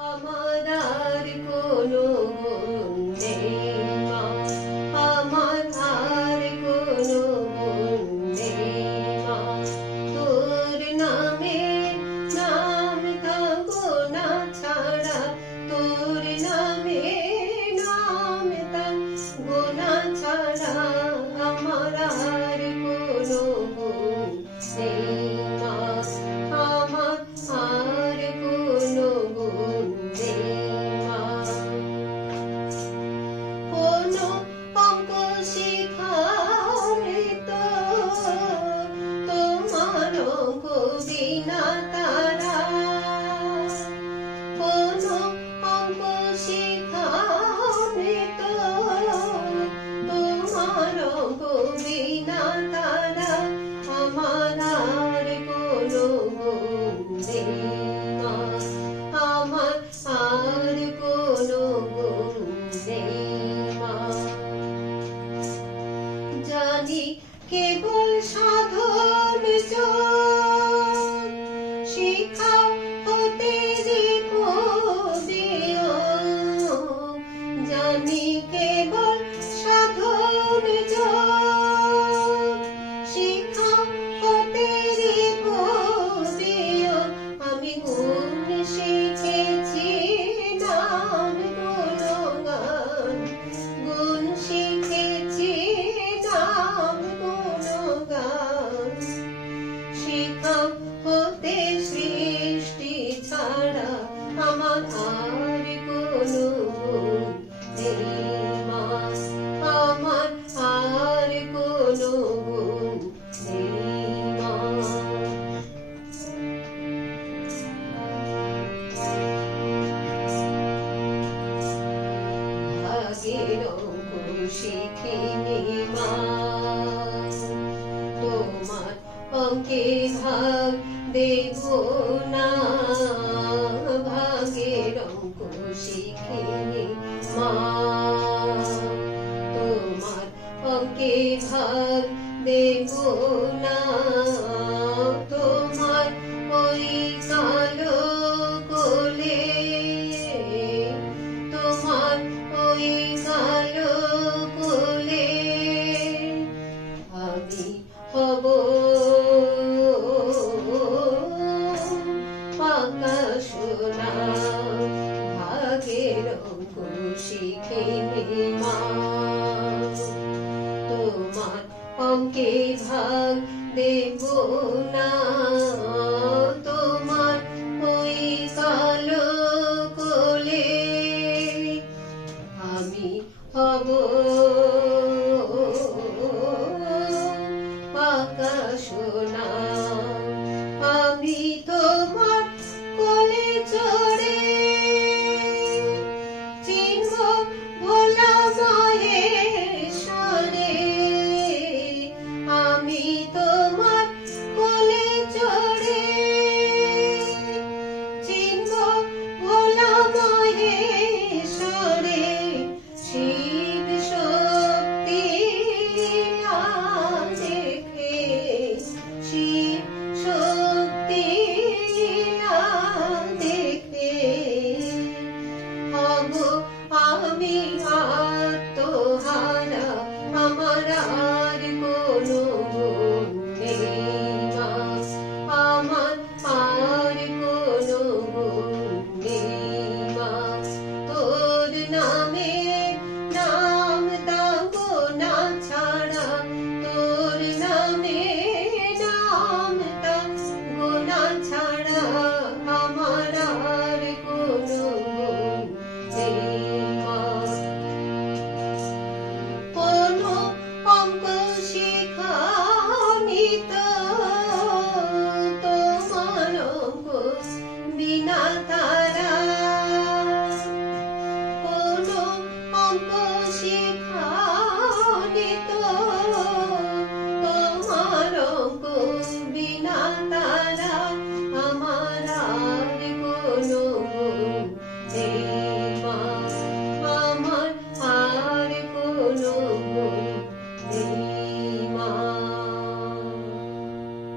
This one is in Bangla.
Aman. আজি কেবল সাধন শিখাও হতে সৃষ্টি ছাড়া আমার আর কোনো আমার আর কোনো শিখিনি তোমার অঙ্কে ভাগ দেব না। ভাগের অঙ্ক শিখিনি মা। তোমার অঙ্কে ভাগ দেব না। শিখিবে তোমার অঙ্কে ভাগ দেব না। তোমার ওই কালো কোলে আমি হব। আকাশ ಮಾತಾ